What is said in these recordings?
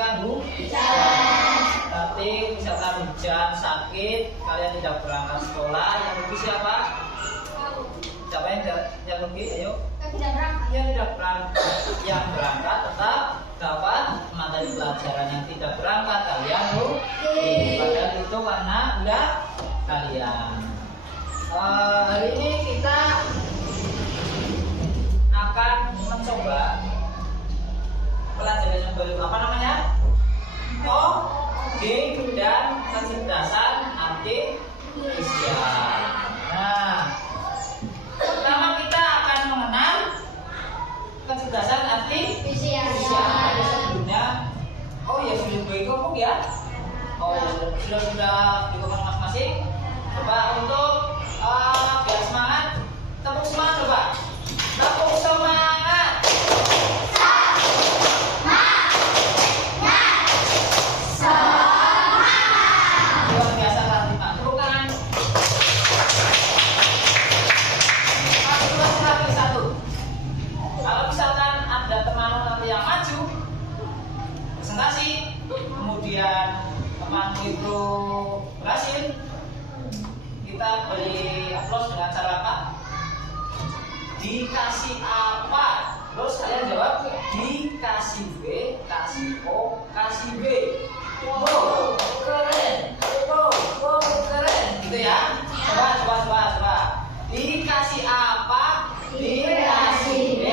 ganggu jalan. Tapi misalkan hujan, sakit, kalian tidak berangkat sekolah, yang rugi siapa? Siapa yang rugi? Ayo. Yang tidak berangkat, yang berangkat tetap dapat materi pelajaran. Yang tidak berangkat kalian rugi. Padahal itu karena udah kalian. Hari ini kita akan mencoba pelajaran yang baru, apa namanya? Coding dan kecerdasan artifisial. Nah, pertama kita akan mengenal kecerdasan artifisial. Ada sebelumnya. Oh ya, sudah berikut ya. Oh ya, sudah dikomando masing-masing. Coba untuk biar semangat, tepuk semangat coba. Tepuk semangat. Luar biasa kalian. Tepuk tangan. Satu. Kalau misalkan ada teman nanti yang maju presentasi, kemudian teman itu berhasil, kita beri aplaus dengan cara apa? Dikasih apa? Terus kalian jawab dikasih B, kasih O, kasih B. Wow, keren. Wow, keren. Gitu ya. Coba. Dikasih apa? Dikasih B,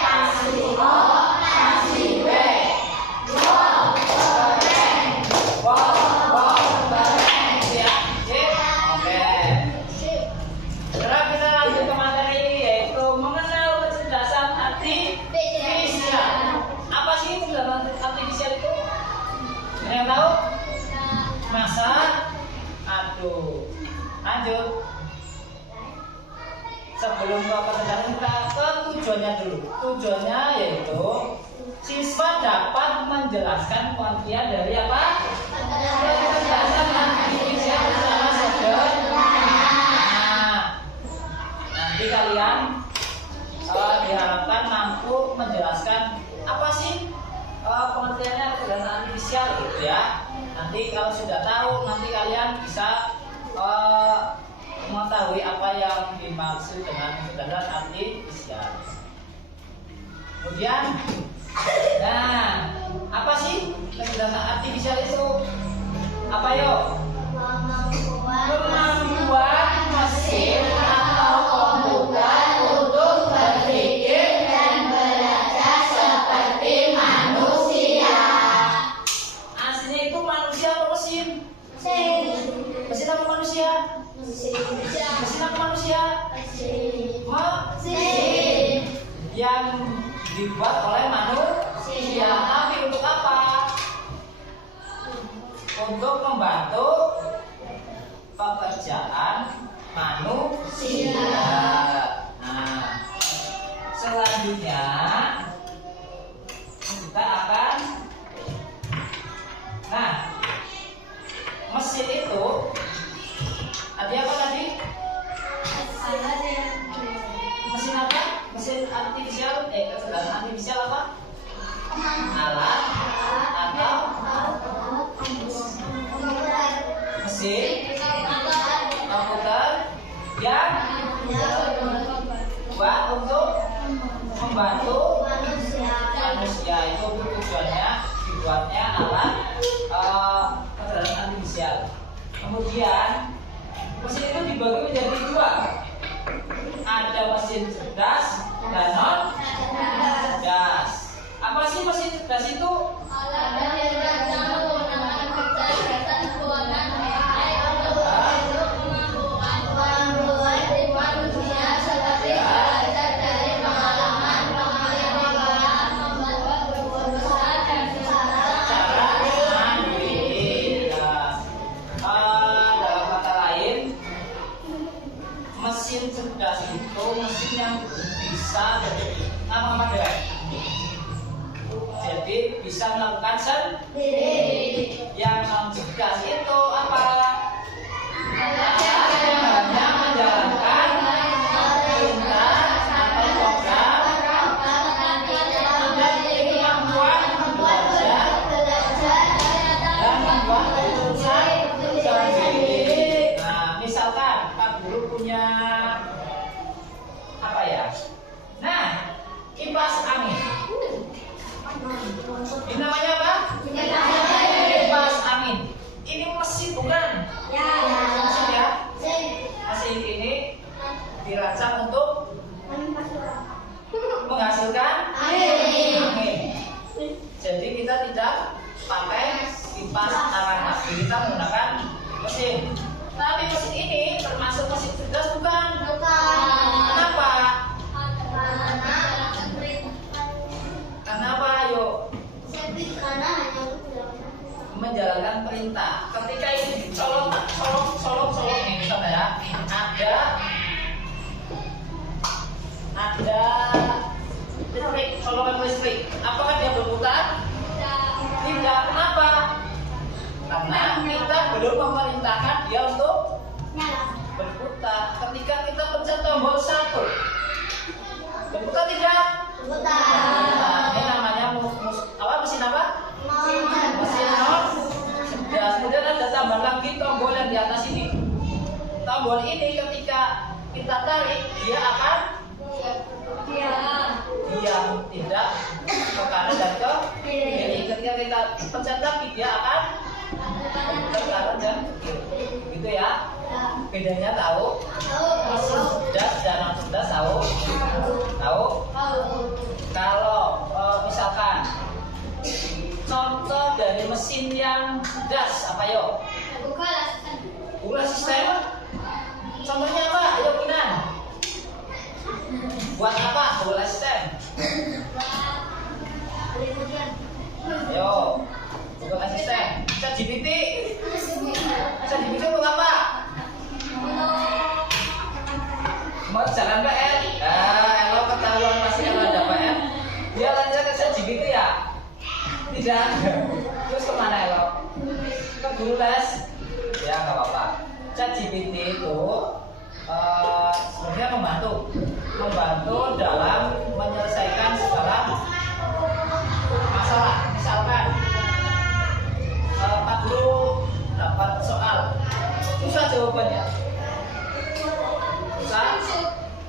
kasih O, kasih B. Wow, keren. Wow, keren. Gitu ya. Oke. Sekarang kita lanjut ke materi ini, yaitu mengenal kecerdasan artifisial. Apa sih kecerdasan artifisial itu? Ada yang tahu? Masa? Aduh. Lanjut. Sebelum ke kecerdasan kita ke tujuannya dulu. Tujuannya yaitu siswa dapat menjelaskan pengertian dari apa? Kecerdasan artifisial secara sederhana. Nanti kalian diharapkan mampu menjelaskan apa sih pengertiannya kecerdasan artifisial gitu ya. Nanti kalau sudah tahu, nanti kalian bisa mengetahui apa yang dimaksud dengan kecerdasan artifisial. Kemudian, nah, apa sih kecerdasan artifisial itu? Apa yuk? Kemampuan mesin atau komputer untuk berpikir dan belajar seperti manusia. Aslinya itu manusia atau mesin? Mesin apa manusia? Mesin apa manusia? Mesin yang dibuat oleh manusia. Tapi untuk apa? Untuk membantu pekerjaan manusia. Nah, selanjutnya kita akan, mesin itu ada apa tadi? Mesin apa? Mesin artifisial, kecerdasan artifisial apa? Alat atau mesin komputer yang buat untuk membantu manusia. Itu tujuannya dibuatnya alat kecerdasan artifisial. Kemudian mesin itu dibagi menjadi dua. Ada mesin cerdas dan non cerdas. Apa sih mesin cerdas itu? Mesin cerdas itu mesin yang bisa jadi bisa melakukan sendiri. Yang non cerdas itu apa? Hanya menjalankan perintah atau program dan kemampuan belajar tidak pakai kipas arang lagi, kita menggunakan mesin. Tapi mesin ini termasuk mesin cerdas bukan? Kenapa? Karena apa? Ayo. Menjalankan perintah. Ketika ini dicolok nih misalnya ya, ada listrik, colokan listrik. Apakah dia berputar? Tidak. Kenapa? Karena kita belum memerintahkan dia untuk berputar. Ketika kita pencet tombol 1, berputar tidak? Berputar. Ini namanya mesin apa? Mesin non cerdas. Kemudian ada tambah lagi tombol yang di atas ini. Tombol ini ketika kita tarik, dia akan diam, tidak ke kanan dan ke kiri. Ketika kita pencet lagi, dia akan ke kanan dan kiri. Gitu ya. Bedanya tahu? Mesin cerdas dan non cerdas tahu? Kalau misalkan contoh dari mesin yang cerdas apa yo? Google Assistant. Contohnya apa? Ayo Kinan. Buat apa Google Assistant? Ayo Google Assistant. ChatGPT. ChatGPT untuk apa? Mau jalan PR? Kalau ketahuan masih ada PR, dia lanjut ke ChatGPT ya? Tidak. Terus kemana Elo? Ke guru les? Ya nggak apa-apa. ChatGPT itu sebenarnya membantu dalam menyelesaikan segala masalah. Misalkan Pak Guru dapat soal, susah jawabannya.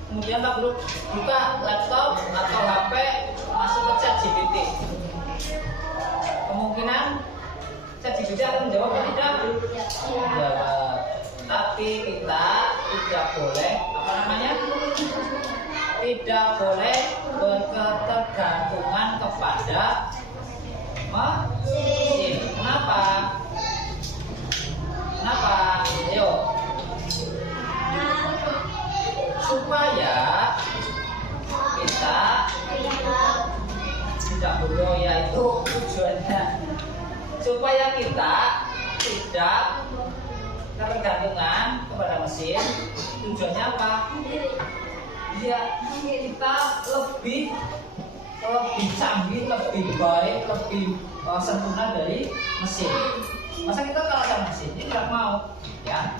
Kemudian Pak Guru buka laptop atau HP, masuk ke ChatGPT. Kemungkinan ChatGPT akan menjawab atau tidak? Jawab. Tapi kita tidak boleh tidak boleh berketergantungan kepada mesin. Kenapa? Ayo. Supaya kita tidak bodoh, yaitu tujuannya supaya kita tidak ketergantungan kepada mesin. Tujuannya apa? Ya kita lebih canggih, lebih baik, lebih sempurna dari mesin. Masa kita kalah sama mesin? Ini tidak mau ya.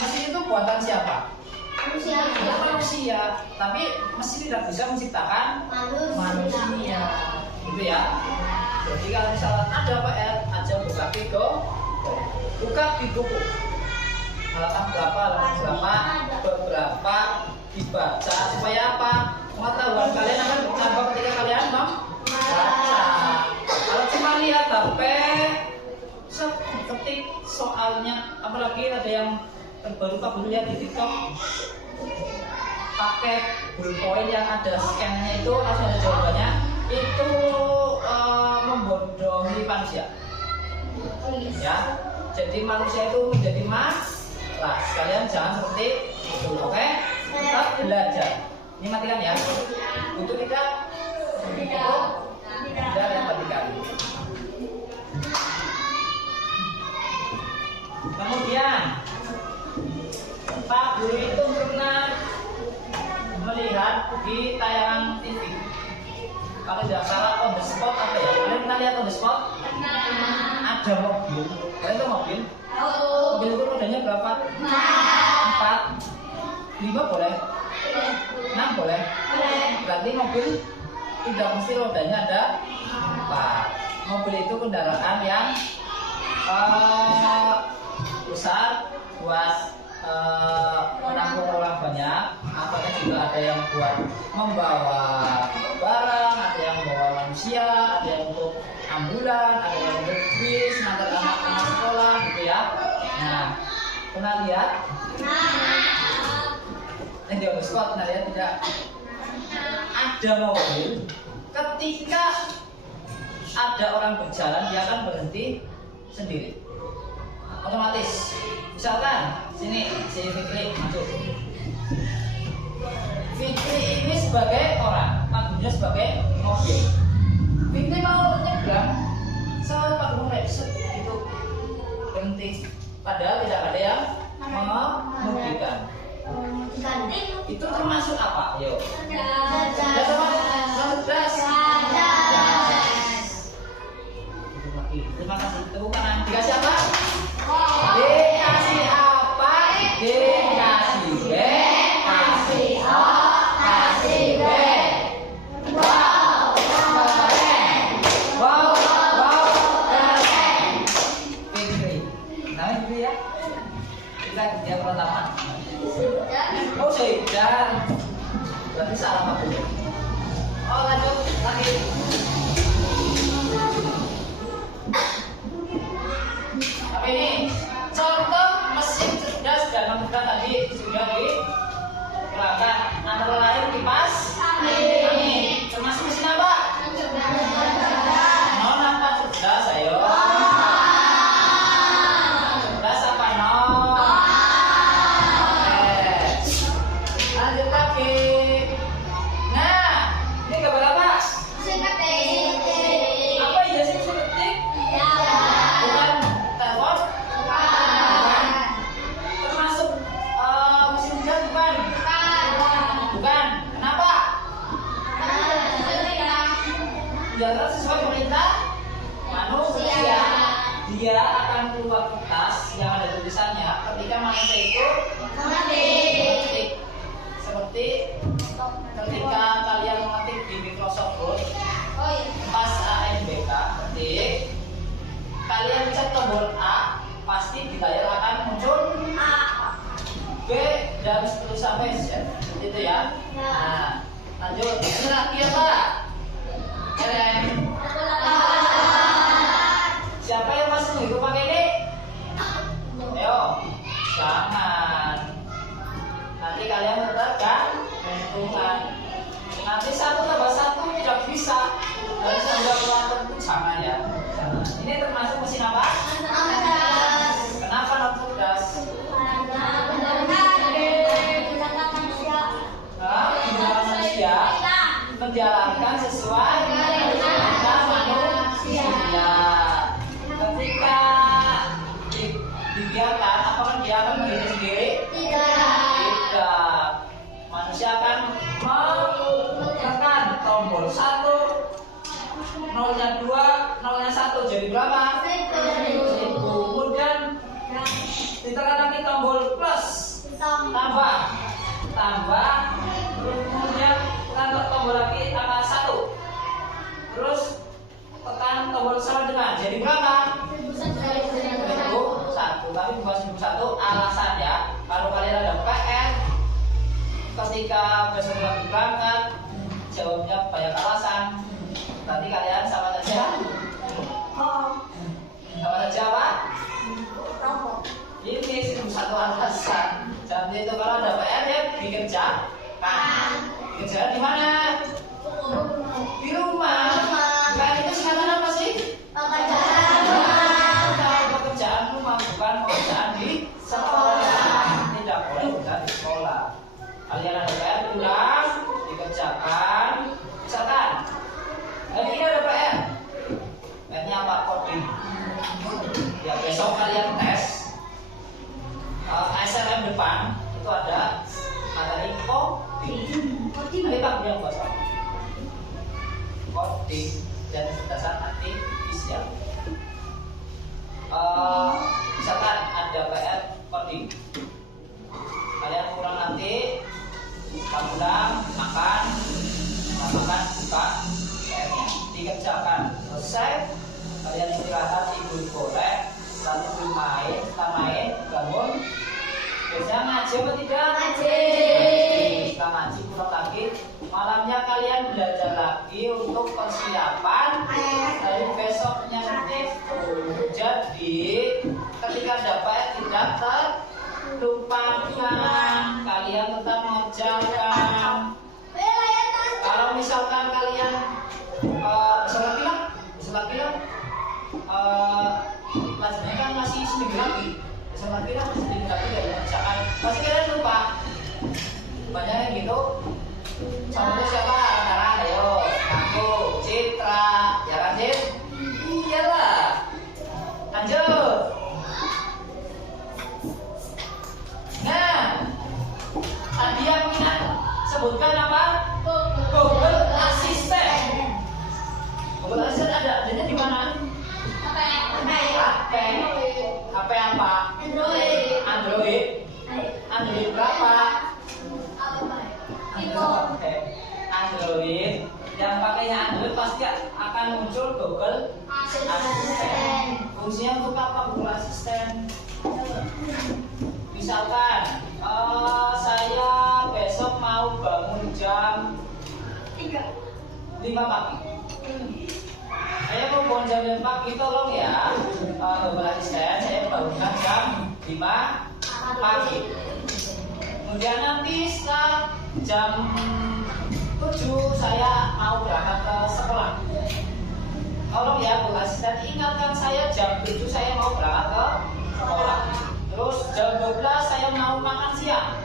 Mesin itu buatan siapa? Manusia. Tapi mesin tidak bisa menciptakan manusia. Gitu ya. Jadi kalau misalnya ada PR, aja buka di buku. Halaman berapa dibaca supaya apa? Pengetahuan kalian akan bertambah ketika kalian membaca. Kalau cuma lihat HP, ketik soalnya, apalagi ada yang terbaru Pak Guru lihat di TikTok, pakai bullpoint yang ada scan-nya itu langsung ada jawabannya, itu membodohi manusia. Ya, jadi manusia itu menjadi malas. Kalian jangan seperti itu, oke? Tetap belajar. Ini matikan ya. Untuk tidak yang matikan. Kemudian Pak Guru itu pernah melihat di tayangan TV. Kalau tidak salah on the spot apa ya? Kalian pernah lihat on the spot? Ada mobil. Kalian tahu mobil? Mobil itu rodanya berapa? 4. 5 boleh? 6 boleh? Berarti mobil tidak mesti rodanya ada 4. Mobil itu kendaraan yang besar buat menampung orang banyak, atau juga ada yang buat membawa barang, ada yang membawa manusia, ada yang untuk ambulan, ada yang untuk bis, ngantar anak-anak sekolah gitu ya. Nah, pernah lihat? Di Oxford, pernah lihat tidak? Ada mobil ketika ada orang berjalan, dia akan berhenti sendiri. Otomatis. Misalkan sini si Fikri masuk. Fikri ini sebagai orang, Pak sebagai mobil. Fikri mau nyebrang, saat Pak Guru itu berhenti. Padahal tidak ada yang mengemudikan. Itu termasuk apa? Yuk. Cerdas. Terima kasih. Tepuk tangan. Dikasih apa? Dikasih apa? Dikasih B. Kasih O. Kasih B. Wow. Keren. Wow. Keren. Fikri. Namanya Fikri ya? Kita kerja pertama. Oh sudah. Berarti salah Pak Guru. Oh lanjut lagi. Apa ini? Contoh mesin cerdas dan memudahkan tadi sudah diterangkan. Antara lain kipas angin. Termasuk mesin apa? Non apa cerdas ayo. Cerdas apa non? Oke. Lanjut lagi. Nah, ini gambar apa? Apa iya sih mesin ketik? Bukan telepon? Bukan. Termasuk mesin jahit bukan? Bukan. Kenapa? Biarlah sesuai perintah manusia. Dia akan keluar kertas yang ada tulisannya ketika manusia itu mengetik. Seperti ketika kalian mengetik di Microsoft Word pas ANBK ketik, kalian pencet tombol A, pasti di layar akan muncul A, B dan seterusnya sampai Z, gitu ya. Nah, lanjut. Ini lagi apa? Keren. Siapa yang masih menghitung pakai ini? Ayo, jangan. Nanti kalian tetap menentukan. Nanti 1 tambah 1 tidak bisa. Harus ada pelatihan itu jangan ya. Jangan. Ini termasuk mesin apa? Kenapa non cerdas? Manusia menjalankan sesuai perintah manusia. Ketika dibiarkan, apakah dia akan berdiri sendiri? Tidak. Manusia akan menekan tombol 1, nolnya 2, nolnya 1 jadi berapa? 1000. Kemudian ditekan lagi tombol plus, tambah, kemudian tekan tombol lagi angka 1, terus tekan tombol sama dengan jadi berapa? 1001. Tapi bukan 1001, alasannya kalau kalian ada PR ketika besok lagi berangkat jawabnya banyak alasan, nanti kalian sama saja apa? Ini 1001 alasan. Dan itu kalau ada PR ya dikerjakan. Dikerjakan di mana? Di rumah. PR itu singkatan apa sih? Pekerjaan rumah, bukan pekerjaan di sekolah. Tidak boleh bukan di sekolah. Kalian ada PR pulang dikerjakan. Misalkan hari ini ada PR. PR-nya apa? Coding. Ya besok kalian tes. SLM depan itu ada materi coding. Nanti Pak bilang bahasa coding dan kecerdasan artifisial. Misalkan ada PR coding, kalian pulang nanti, pulang makan, buka PR-nya, dikerjakan. Selesai, kalian istirahat, tidur boleh, lalu main, bangun. Biasanya ngaji apa tidak? Ngaji. Setelah ngaji pulang lagi, malamnya kalian belajar lagi untuk persiapan dari besoknya itu. Jadi ketika dapat tidak terlupakan, kalian tetap mengerjakan. Kalau misalkan kalian besok lagi pelajarannya kan masih seminggu lagi. Besok lagi kan masih seminggu lagi dari misalkan. Pasti kalian lupa. Banyak yang gitu. Contohnya siapa? Sekarang ayo. Aku, Citra, ya kan Cit? Iyalah. Lanjut. Nah, tadi yang ingat sebutkan apa? Google Assistant. Google Assistant adanya di mana? HP apa? Android berapa? Android. Yang pakainya Android pasti akan muncul Google Assistant. Fungsinya untuk apa Google Assistant? Misalkan saya besok mau bangun jam 5 pagi. Saya mau bangun jam 5 pagi, tolong ya Google Assistant, saya bangunkan jam 5 pagi. Kemudian nanti setelah jam 7 saya mau berangkat ke sekolah. Tolong ya Google Assistant, ingatkan saya jam 7 saya mau berangkat ke sekolah. Terus jam 12 saya mau makan siang.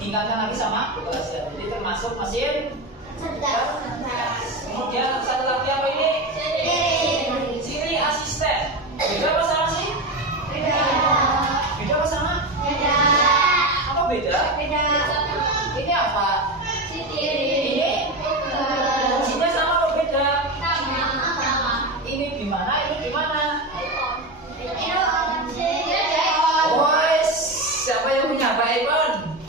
Ingatkan lagi sama Google Assistant. Jadi termasuk mesin cerdas. Kemudian satu lagi apa ini? Siri Assistant. Beda apa sama sih? Beda apa sama? Apa beda? Ini apa? Ini fungsinya sama apa beda? Ini gimana? Ini gimana? Woi, siapa yang punya iPhone?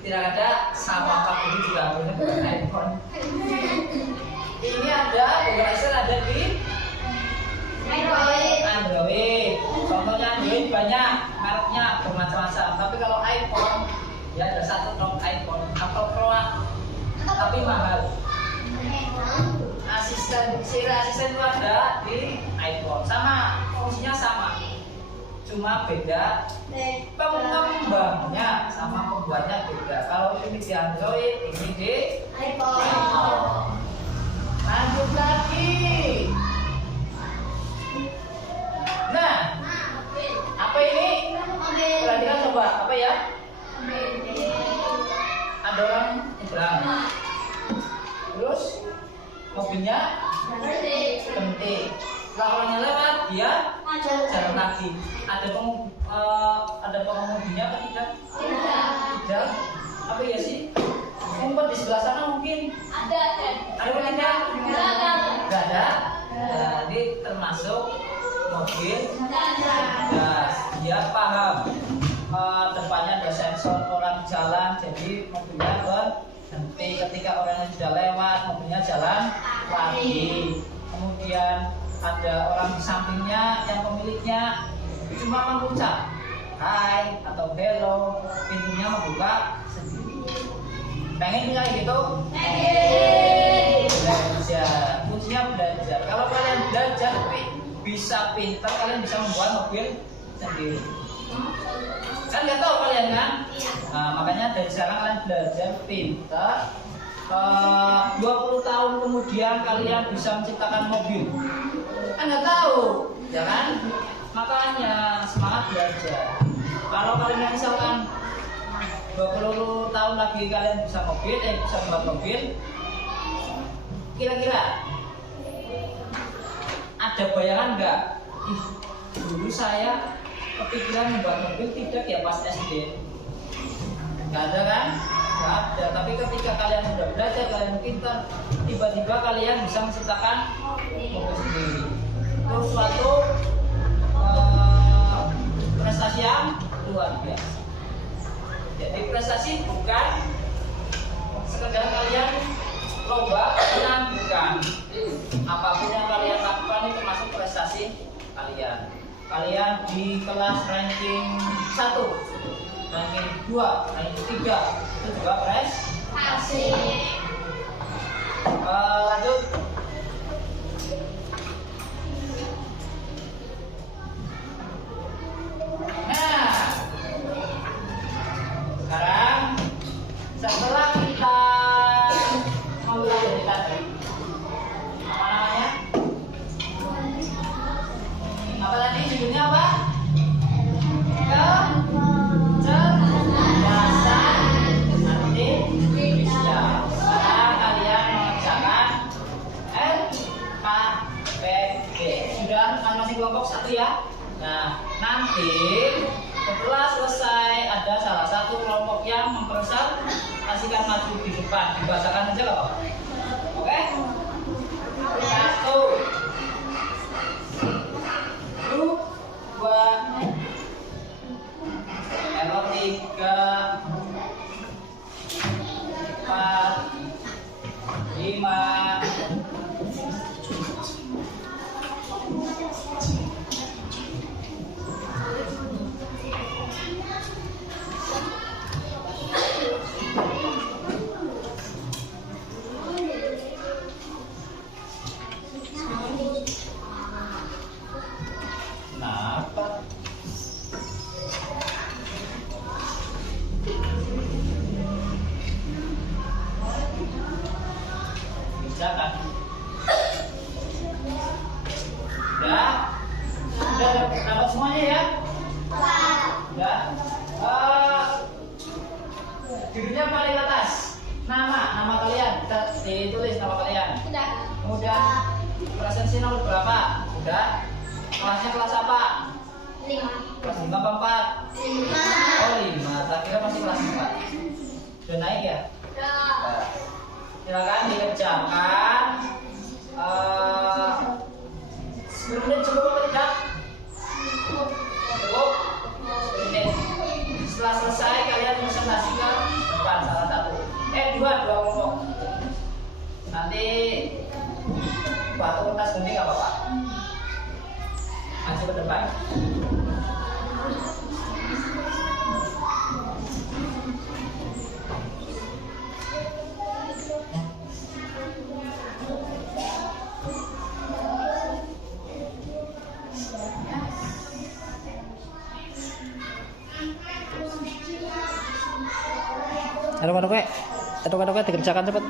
Tidak ada, sama Pak ini juga punya bukan iPhone. Ini ada Google Assistant ada di Android. Contohnya Android banyak, mereknya bermacam-macam. Tapi kalau iPhone ya ada satu dong iPhone atau Pro, tapi mahal. Siri Assistant itu ada di iPhone, sama fungsinya sama, cuma beda pengembangnya sama pembuatnya beda. Kalau ini di Android, ini di iPhone. Lanjut lagi. Nah, apa ini? Perhatikan coba, apa ya? Ada orang nyebrang. Terus mobilnya berhenti. Setelah orangnya lewat, dia jalan kaki. Ada pengemudinya atau tidak? Tidak. Apa ya sih? Ngumpet di sebelah sana mungkin. Ada apa tidak? Tidak ada. Jadi termasuk mobil cerdas. Dia paham. Depannya ada sensor orang jalan, jadi mobilnya berhenti ketika orangnya sudah lewat, mobilnya jalan lagi. Kemudian ada orang di sampingnya yang pemiliknya cuma mengucap hai atau hello, pintunya membuka sendiri. Pengen punya gitu? Belajar, fungsinya belajar. Kalau kalian belajar bisa pintar, kalian bisa membuat mobil sendiri. Kan nggak tahu kalian kan? Nah, makanya dari sekarang kalian belajar pintar. 20 tahun kemudian kalian bisa menciptakan mobil. Kan nggak tahu, ya kan? Makanya semangat belajar. Kalau kalian misalkan 20 tahun lagi kalian bisa buat mobil, kira-kira ada bayangan nggak? Dulu saya kepikiran membuat mobil tidak ya pas SD. Nggak ada kan? Nggak ada. Tapi ketika kalian sudah belajar, kalian pintar, tiba-tiba kalian bisa menciptakan mobil sendiri. Itu suatu prestasi yang luar biasa. Jadi prestasi bukan sekedar kalian lomba, bukan. Apapun yang kalian lakukan itu termasuk prestasi kalian. Kalian di kelas ranking 1, ranking 2, ranking 3 itu juga prestasi. Lanjut. Nah, sekarang setelah kita mulai dari tadi, apa namanya? Oke, sudah masing-masing kelompok satu ya. Nah, nanti setelah selesai ada salah satu kelompok yang mempresentasikan maju di depan, dibacakan aja loh. Oke? Satu, dua, tiga, empat, lima, kenapa? Bisa kan? Udah dapat semuanya ya? Udah. Judulnya paling atas. Nama kalian. Ditulis nama kalian. Kemudian presensi nomor berapa? Udah. Kelasnya kelas apa? 5. Kelas 5 apa 4? 5. Oh 5. Saya kira masih kelas 4. Udah naik ya? Udah. Silakan dikerjakan. 10 menit cukup tidak? Cukup. 10 menit. Setelah selesai kalian presentasi ke depan salah satu. Dua kelompok. Nanti batu kertas gunting nggak apa-apa. Maju ke depan. Aduk-aduk dikerjakan cepat.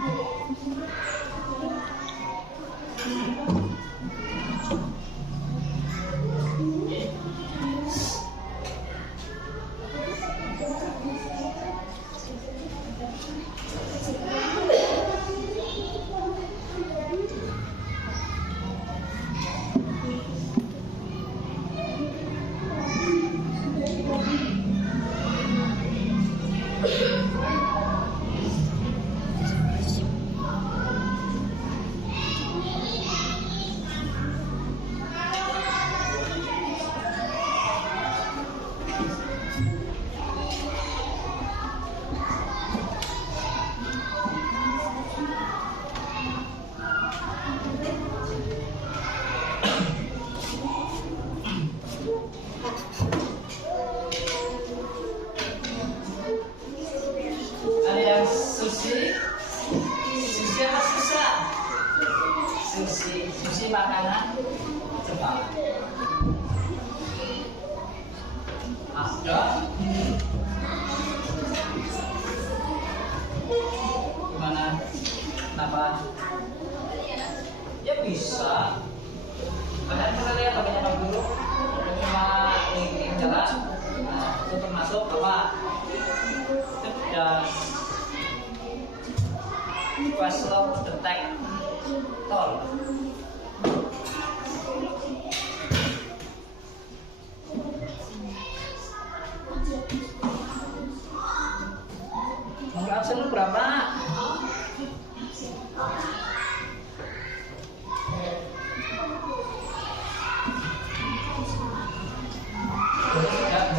Sushi makanan Jepang. Ada. Gimana? Kenapa? Ya bisa. Padahal kita lihat apa dulu. Cuma ini jalan. Nah, untuk masuk apa? Dan Questlove detector. Nomor absen lu berapa?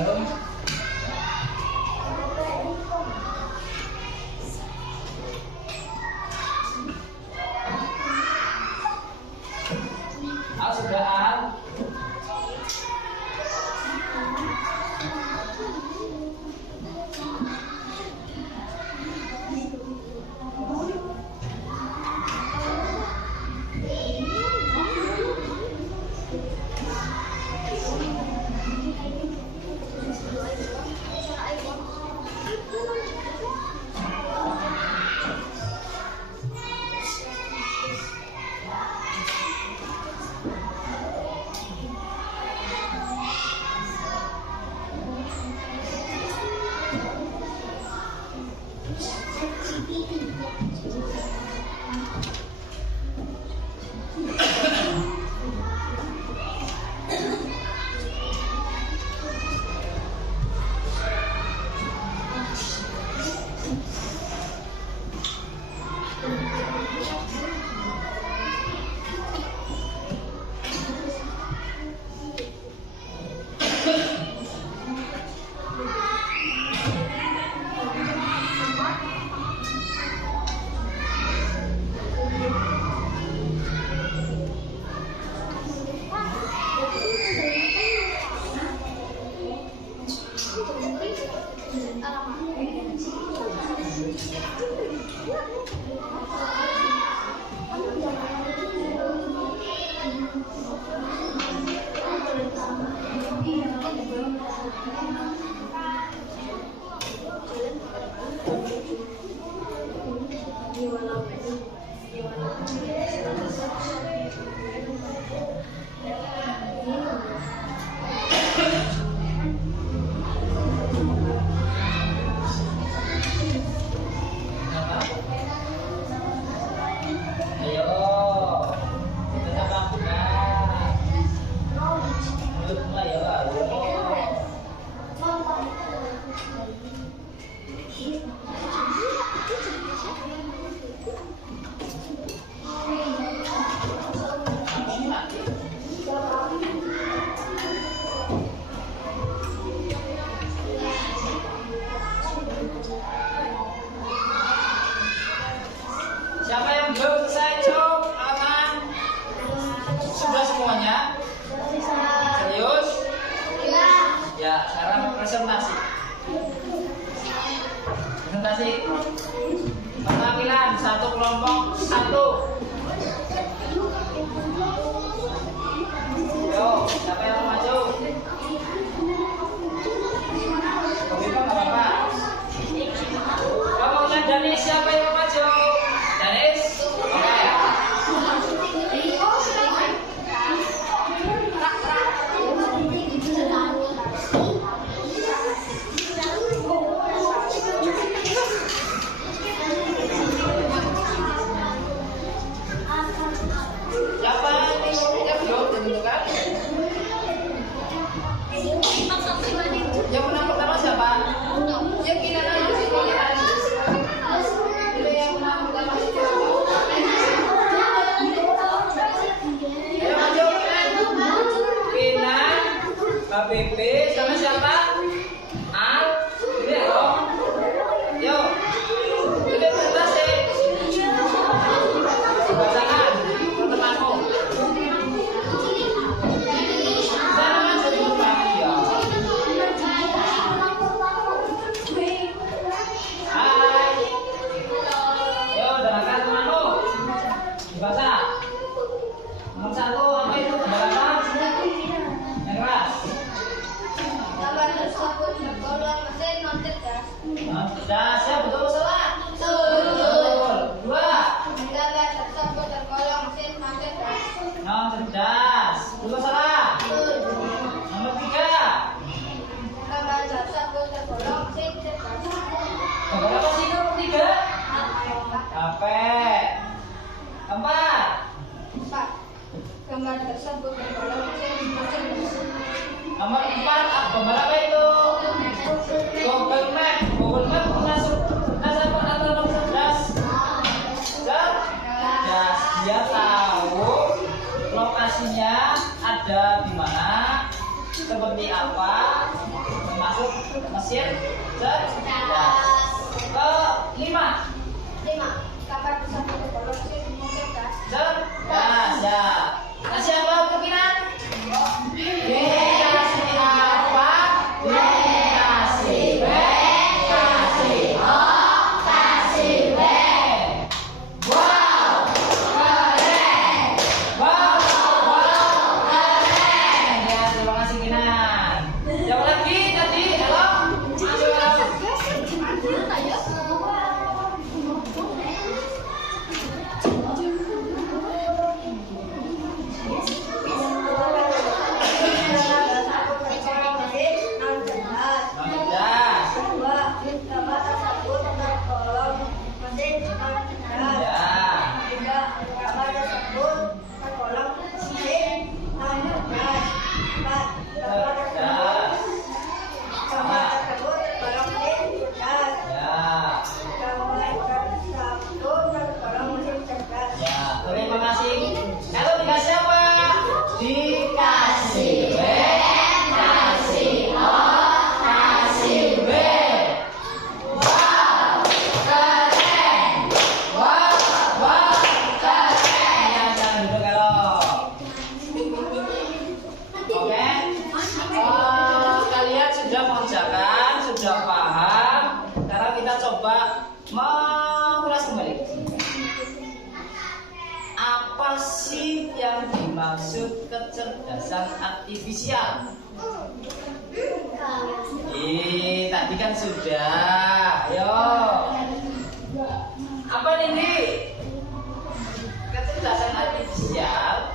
Belum. Sudah. Siapa yang belum selesai cok? Aman? Sudah semuanya? Serius? Ya, sekarang presentasi. Penampilan satu kelompok satu. Yo, siapa yang mau maju? Komitmen nggak apa-apa. Kamu lihat Danis, siapa yang mau maju? Danis? Oke. Siapa yang belum ditentukan? Yang menang pertama siapa? Yang kita nanya sih kalau kita yang menang pertama siapa? Ayo maju. Kinan, Mbak Bebe, sama siapa? Al, ini dong. Yuk, ini presentasi. Bacakan temanmu. Jangan sedih ya. Hai. Yo, dengarkan temanmu. Dibaca. Nomor 1 apa itu? Berapa? Yang keras. Gambar tersebut tergolong mesin non cerdas. Cerdas ya, betul salah? Betul. 2. Gambar tersebut tergolong mesin non cerdas. Non cerdas. 2 salah. Nomor 3. Gambar tersebut tergolong mesin cerdas. Gambar apa sih nomor 3? HP. 4. 4. Gambar tersebut tergolong mesin non cerdas. Nomor 4. Gambar apa itu? Google Map. Google Map termasuk apa atau non cerdas? Cerdas. Dia tahu lokasinya ada di mana, seperti apa, termasuk mesin cerdas. Ke-5. 5. Gambar tersebut tergolong mesin non cerdas. Cerdas ya. Kasih apa kemungkinan? Dikasih apa? Dikasih B, kasih O, kasih B. Wow, keren. Wow, keren. Ya, terima kasih Kinan. Siapa lagi tadi? Halo? Ayo. Terima kasih. Kalau dikasih apa? Dikasih B, kasih O, kasih B. Wow, keren. Wow, keren. Ya, jangan duduk kalau. Oke. Kalian sudah mengerjakan, sudah paham. Sekarang kita coba mengulas kembali. Apa sih yang dimaksud kecerdasan? kecerdasan artifisial. Tadi kan sudah. Ayo. Apa ini? Kecerdasan artifisial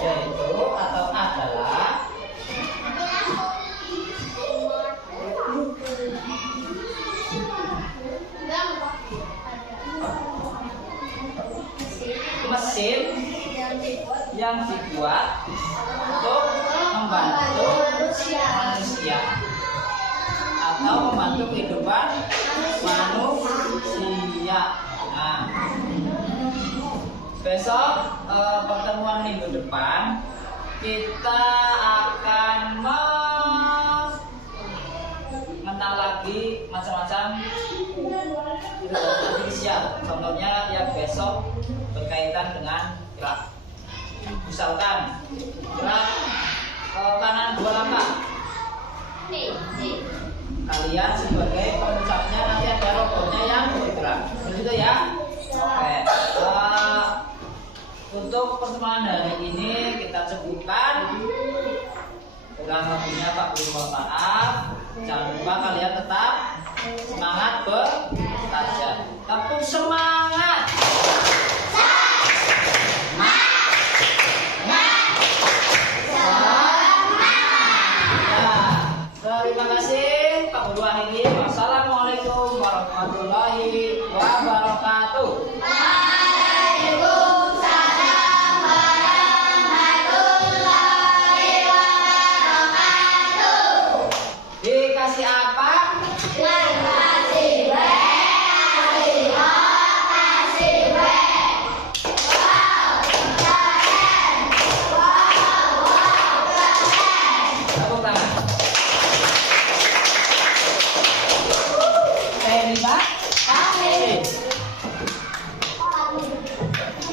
yaitu atau adalah mesin yang dibuat untuk membantu manusia atau membantu kehidupan manusia. Nah, besok pertemuan minggu depan kita akan mengenal lagi macam-macam artifisial. Contohnya yang besok berkaitan dengan gerak. Misalkan gerak ke kanan 2 langkah. Kalian sebagai pengucapnya nanti ada robotnya yang bergerak. Begitu ya? Oke. Untuk pertemuan hari ini kita cukupkan. Kurang lebihnya Pak Guru mohon maaf. Jangan lupa kalian tetap semangat belajar. Tetap semangat.